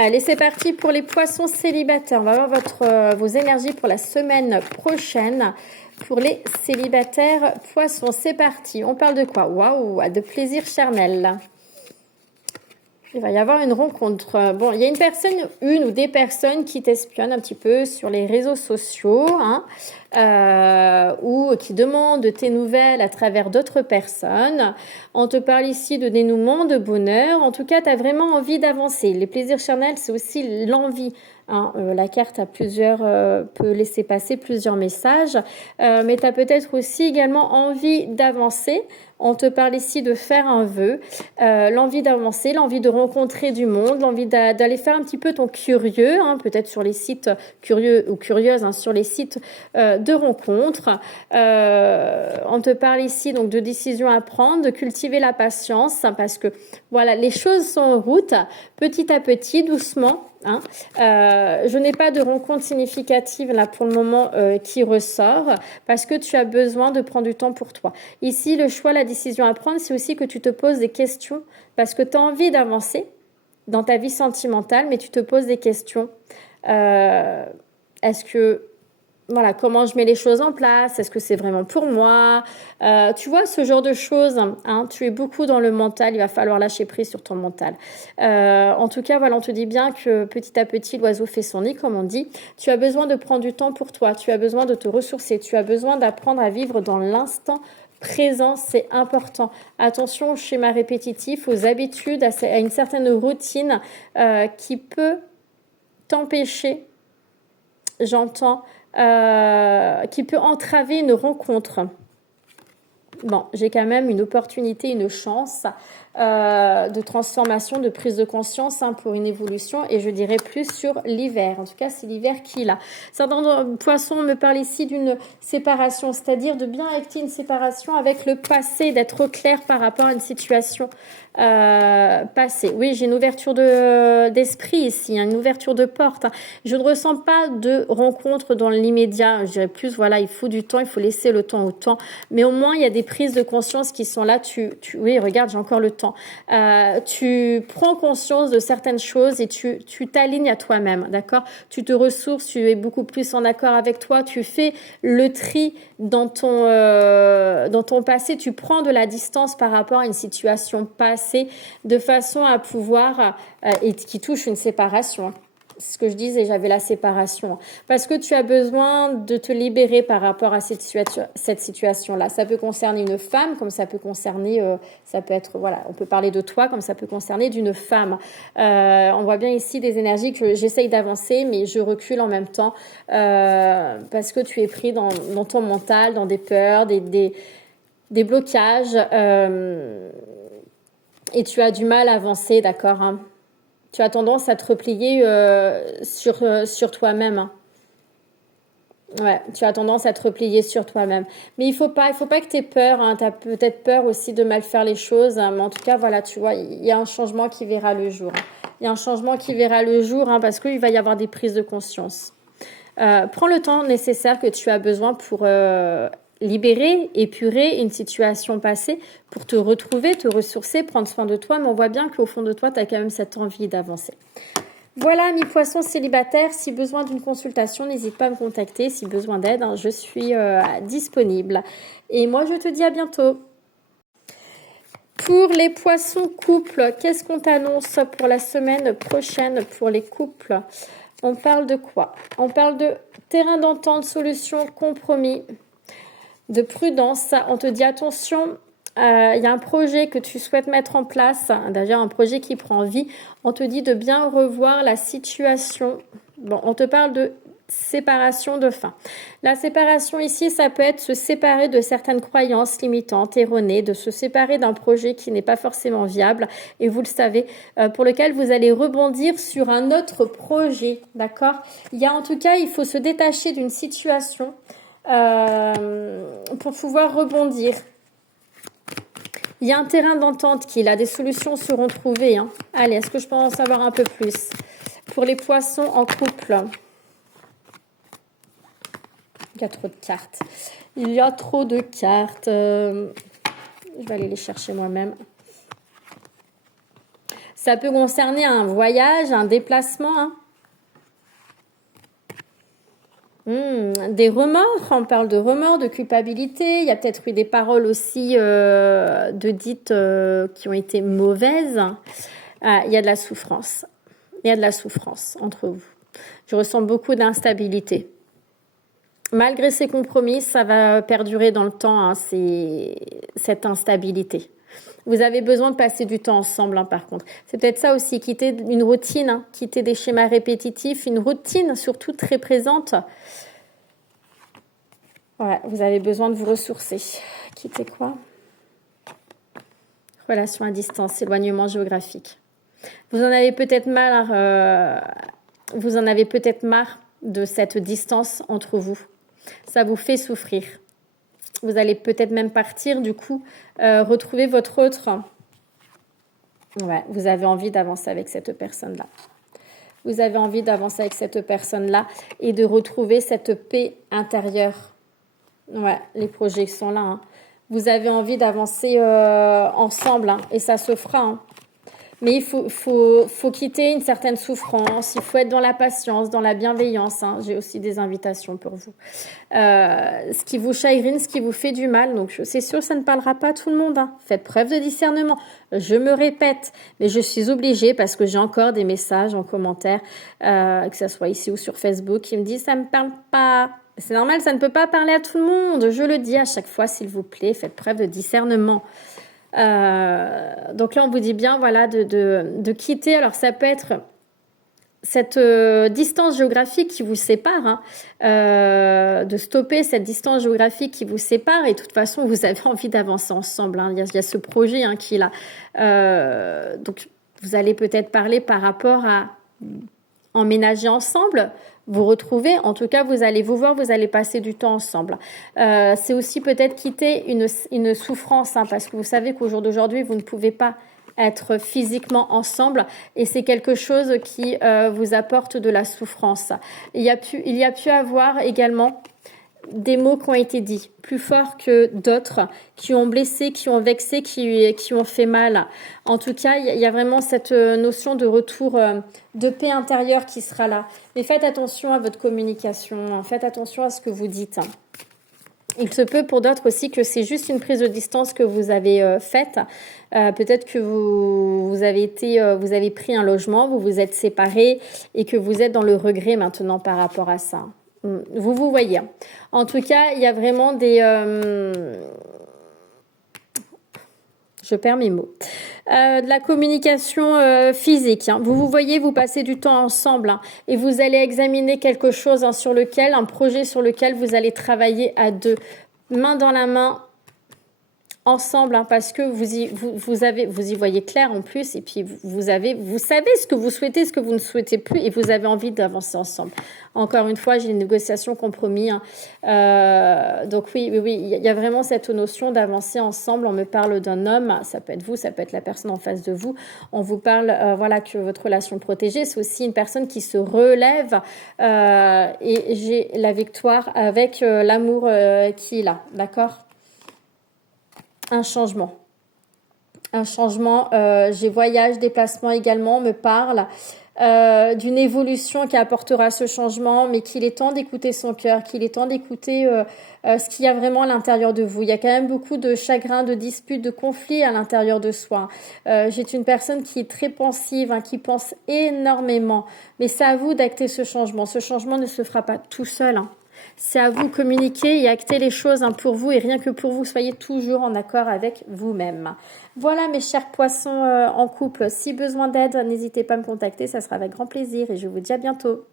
Allez, c'est parti pour les poissons célibataires. On va voir vos énergies pour la semaine prochaine. Pour les célibataires poissons, c'est parti. On parle de quoi? Waouh, de plaisir charnel. Il va y avoir une rencontre. Bon, il y a une ou des personnes qui t'espionnent un petit peu sur les réseaux sociaux, ou qui demandent de tes nouvelles à travers d'autres personnes. On te parle ici de dénouement, de bonheur. En tout cas, tu as vraiment envie d'avancer. Les plaisirs charnels, c'est aussi l'envie. La carte peut laisser passer plusieurs messages, mais tu as peut-être aussi également envie d'avancer. On te parle ici de faire un vœu, l'envie d'avancer, l'envie de rencontrer du monde, l'envie d'aller faire un petit peu ton curieux, peut-être sur les sites curieux ou curieuses, sur les sites de rencontres. On te parle ici donc de décisions à prendre, de cultiver la patience, parce que voilà, les choses sont en route, petit à petit, doucement. Je n'ai pas de rencontre significative là pour le moment qui ressort parce que tu as besoin de prendre du temps pour toi. Ici, le choix, la décision à prendre, c'est aussi que tu te poses des questions parce que tu as envie d'avancer dans ta vie sentimentale, mais tu te poses des questions. Est-ce que voilà, comment je mets les choses en place? Est-ce que c'est vraiment pour moi? Tu vois, ce genre de choses, tu es beaucoup dans le mental, il va falloir lâcher prise sur ton mental. En tout cas, voilà, on te dit bien que petit à petit, l'oiseau fait son nid, comme on dit. Tu as besoin de prendre du temps pour toi, tu as besoin de te ressourcer, tu as besoin d'apprendre à vivre dans l'instant présent, c'est important. Attention au schéma répétitif, aux habitudes, à une certaine routine qui peut t'empêcher, j'entends, qui peut entraver une rencontre. Bon, j'ai quand même une opportunité, une chance de transformation, de prise de conscience pour une évolution, et je dirais plus sur l'hiver. En tout cas, c'est l'hiver qui est là. Certains poissons me parlent ici d'une séparation, c'est-à-dire de bien acter une séparation avec le passé, d'être au clair par rapport à une situation passée. Oui, j'ai une ouverture d'esprit ici, une ouverture de porte. Je ne ressens pas de rencontre dans l'immédiat. Je dirais plus, voilà, il faut du temps, il faut laisser le temps au temps. Mais au moins, il y a des prises de conscience qui sont là. Oui, regarde, j'ai encore le temps. Tu prends conscience de certaines choses et tu t'alignes à toi-même, d'accord? Tu te ressources, tu es beaucoup plus en accord avec toi. Tu fais le tri dans ton passé. Tu prends de la distance par rapport à une situation passée de façon à pouvoir, et qui touche une séparation. C'est ce que je disais, j'avais la séparation. Parce que tu as besoin de te libérer par rapport à cette situation-là. Ça peut concerner une femme, comme ça peut concerner, ça peut être, voilà, on peut parler de toi, comme ça peut concerner d'une femme. On voit bien ici des énergies que j'essaye d'avancer, mais je recule en même temps, parce que tu es pris dans ton mental, dans des peurs, des blocages, et tu as du mal à avancer, d'accord, Tu as tendance à te replier sur toi-même. Ouais, tu as tendance à te replier sur toi-même. Mais il faut pas que tu aies peur. Tu as peut-être peur aussi de mal faire les choses. Mais en tout cas, voilà, tu vois, il y a un changement qui verra le jour. Il y a un changement qui verra le jour parce qu'il va y avoir des prises de conscience. Prends le temps nécessaire que tu as besoin pour libérer, épurer une situation passée, pour te retrouver, te ressourcer, prendre soin de toi. Mais on voit bien qu'au fond de toi, tu as quand même cette envie d'avancer. Voilà, mes poissons célibataires, si besoin d'une consultation, n'hésite pas à me contacter. Si besoin d'aide, je suis disponible. Et moi, je te dis à bientôt. Pour les poissons couples, qu'est-ce qu'on t'annonce pour la semaine prochaine pour les couples? On parle de quoi? On parle de terrain d'entente, solution, compromis, de prudence. On te dit attention, il y a un projet que tu souhaites mettre en place, d'ailleurs un projet qui prend vie. On te dit de bien revoir la situation. Bon, on te parle de séparation, de fin. La séparation ici, ça peut être se séparer de certaines croyances limitantes, erronées, de se séparer d'un projet qui n'est pas forcément viable, et vous le savez, pour lequel vous allez rebondir sur un autre projet, d'accord? Il y a en tout cas, il faut se détacher d'une situation pour pouvoir rebondir. Il y a un terrain d'entente qui est là, des solutions seront trouvées. Allez, est-ce que je peux en savoir un peu plus? Pour les poissons en couple, il y a trop de cartes. Il y a trop de cartes. Je vais aller les chercher moi-même. Ça peut concerner un voyage, un déplacement, hein. Des remords, on parle de remords, de culpabilité. Il y a peut-être eu des paroles aussi de dites qui ont été mauvaises. Ah, il y a de la souffrance. Il y a de la souffrance entre vous. Je ressens beaucoup d'instabilité. Malgré ces compromis, ça va perdurer dans le temps, hein, cette instabilité. Vous avez besoin de passer du temps ensemble, hein, par contre. C'est peut-être ça aussi, quitter une routine, hein, quitter des schémas répétitifs, une routine surtout très présente. Ouais, vous avez besoin de vous ressourcer. Quitter quoi? Relation à distance, éloignement géographique. Vous en avez peut-être marre de cette distance entre vous. Ça vous fait souffrir. Vous allez peut-être même partir, du coup, retrouver votre autre. Ouais, vous avez envie d'avancer avec cette personne-là. Vous avez envie d'avancer avec cette personne-là et de retrouver cette paix intérieure. Ouais, les projets sont là, hein. Vous avez envie d'avancer ensemble, hein, et ça se fera, hein. Mais il faut quitter une certaine souffrance, il faut être dans la patience, dans la bienveillance, hein. J'ai aussi des invitations pour vous. Ce qui vous chagrine, ce qui vous fait du mal, donc c'est sûr ça ne parlera pas à tout le monde, hein. Faites preuve de discernement. Je me répète, mais je suis obligée parce que j'ai encore des messages en commentaire, que ce soit ici ou sur Facebook, qui me disent ça ne me parle pas. C'est normal, ça ne peut pas parler à tout le monde. Je le dis à chaque fois, s'il vous plaît, faites preuve de discernement. Donc là, on vous dit bien, voilà, de quitter. Alors, ça peut être cette distance géographique qui vous sépare, hein, de stopper cette distance géographique qui vous sépare. Et de toute façon, vous avez envie d'avancer ensemble, hein. Il y a ce projet, hein, qui est là. Donc, vous allez peut-être parler par rapport à emménager ensemble, vous retrouver, en tout cas vous allez vous voir, vous allez passer du temps ensemble. C'est aussi peut-être quitter une souffrance, hein, parce que vous savez qu'au jour d'aujourd'hui vous ne pouvez pas être physiquement ensemble et c'est quelque chose qui vous apporte de la souffrance. Il y a pu avoir également des mots qui ont été dits, plus forts que d'autres, qui ont blessé, qui ont vexé, qui ont fait mal. En tout cas, il y a vraiment cette notion de retour de paix intérieure qui sera là. Mais faites attention à votre communication, faites attention à ce que vous dites. Il se peut pour d'autres aussi que c'est juste une prise de distance que vous avez faite. Peut-être que vous avez pris un logement, vous vous êtes séparés et que vous êtes dans le regret maintenant par rapport à ça. Vous voyez. En tout cas, il y a vraiment je perds mes mots. De la communication physique, hein. Vous voyez, vous passez du temps ensemble, hein, et vous allez examiner quelque chose, hein, un projet sur lequel vous allez travailler à deux, main dans la main, ensemble, hein, parce que vous y voyez clair en plus, et puis vous savez ce que vous souhaitez, ce que vous ne souhaitez plus, et vous avez envie d'avancer ensemble. Encore une fois, j'ai une négociation compromis, hein. Donc oui, il y a vraiment cette notion d'avancer ensemble. On me parle d'un homme, ça peut être vous, ça peut être la personne en face de vous. On vous parle, voilà, que votre relation protégée, c'est aussi une personne qui se relève, et j'ai la victoire avec l'amour qui est là, d'accord ? Un changement, j'ai voyage, déplacement également, on me parle d'une évolution qui apportera ce changement, mais qu'il est temps d'écouter son cœur, qu'il est temps d'écouter ce qu'il y a vraiment à l'intérieur de vous. Il y a quand même beaucoup de chagrin, de disputes, de conflits à l'intérieur de soi. J'ai une personne qui est très pensive, hein, qui pense énormément, mais c'est à vous d'acter ce changement. Ce changement ne se fera pas tout seul, hein. C'est à vous de communiquer et acter les choses, hein, pour vous et rien que pour vous. Soyez toujours en accord avec vous-même. Voilà mes chers poissons en couple. Si besoin d'aide, n'hésitez pas à me contacter. Ça sera avec grand plaisir et je vous dis à bientôt.